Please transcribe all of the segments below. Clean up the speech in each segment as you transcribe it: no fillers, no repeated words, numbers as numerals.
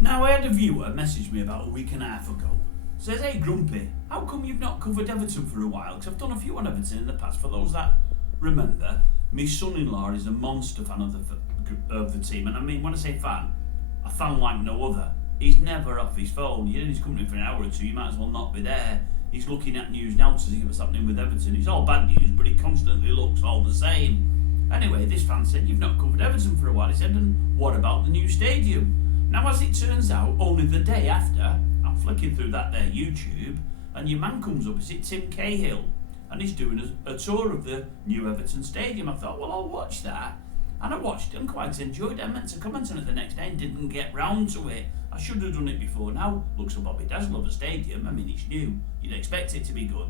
Now, I had a viewer message me about a week and a half ago. Says, hey Grumpy, how come you've not covered Everton for a while? Because I've done a few on Everton in the past. For those that remember, my son-in-law is a monster fan of the team. And I mean, when I say fan, a fan like no other. He's never off his phone. You're in his company for an hour or two, you might as well not be there. He's looking at news now to see what's happening with Everton. It's all bad news, but he constantly looks all the same. Anyway, this fan said, you've not covered Everton for a while. He said, and what about the new stadium? Now, as it turns out, only the day after, I'm flicking through that there YouTube, and your man comes up, is it Tim Cahill? And he's doing a tour of the new Everton stadium. I thought, well, I'll watch that. And I watched it and quite enjoyed it. I meant to comment on it the next day and didn't get round to it. I should have done it before now. Looks a Bobby Dazzle of a stadium. I mean, it's new. You'd expect it to be good.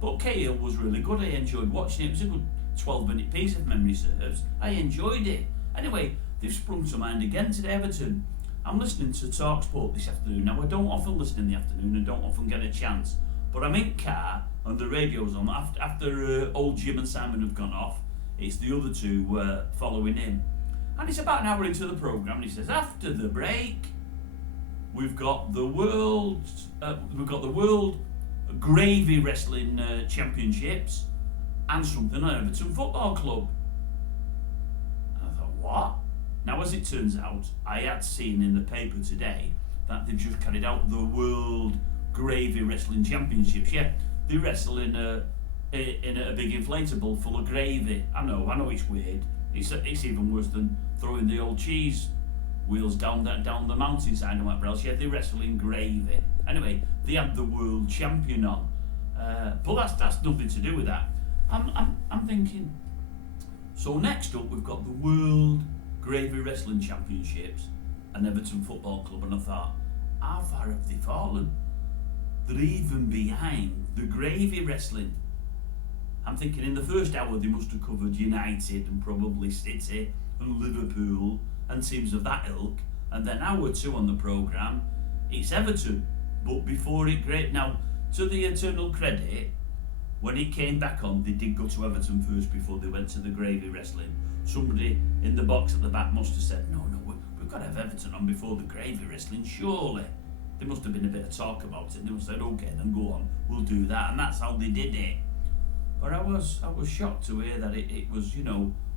But Cahill was really good. I enjoyed watching it. It was a good 12-minute piece if memory serves. I enjoyed it. Anyway, they've sprung to mind again today, Everton. I'm listening to TalkSport this afternoon. Now, I don't often listen in the afternoon and don't often get a chance. But I'm in car and the radio's on. After old Jim and Simon have gone off, it's the other two following him. And it's about an hour into the programme and he says, after the break, we've got the world gravy wrestling championships and something on Everton Football Club. And I thought, what? Now, as it turns out, I had seen in the paper today that they've just carried out the World Gravy Wrestling Championships. Yeah, they wrestle in a big inflatable full of gravy. I know it's weird. It's even worse than throwing the old cheese wheels down the mountainside and whatever else. Yeah, they wrestle in gravy. Anyway, they had the world champion on. But that's nothing to do with that. I'm thinking. So next up, we've got the World Gravy Wrestling Championships and Everton Football Club, and I thought, how far have they fallen? They're even behind the gravy wrestling. I'm thinking in the first hour they must have covered United and probably City and Liverpool and teams of that ilk, and then hour two on the programme, it's Everton. But before it, great. Now, to the eternal credit, when it came back on, they did go to Everton first before they went to the gravy wrestling. Somebody in the box at the back must have said, no, we've got to have Everton on before the gravy wrestling, surely. There must have been a bit of talk about it, and they must have said, okay, then go on, we'll do that, and that's how they did it. But I was shocked to hear that it was,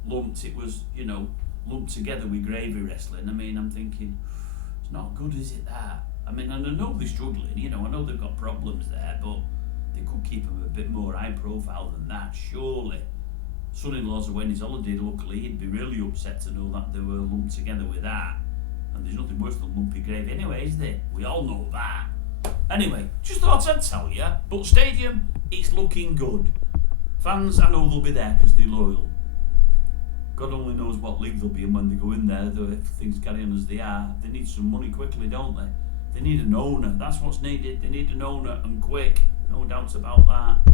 lumped together with gravy wrestling. I mean, I'm thinking, it's not good, is it, that? I mean, and I know they're struggling, I know they've got problems there, but they could keep them a bit more high profile than that, surely. Son-in-law's away on his holiday, luckily. He'd be really upset to know that they were lumped together with that. And there's nothing worse than lumpy gravy anyway, is there? We all know that. Anyway, just thought I'd tell you, but stadium, it's looking good. Fans, I know they'll be there because they're loyal. God only knows what league they'll be in when they go in there, though if things carry on as they are. They need some money quickly, don't they? They need an owner, that's what's needed. They need an owner and quick, no doubt about that.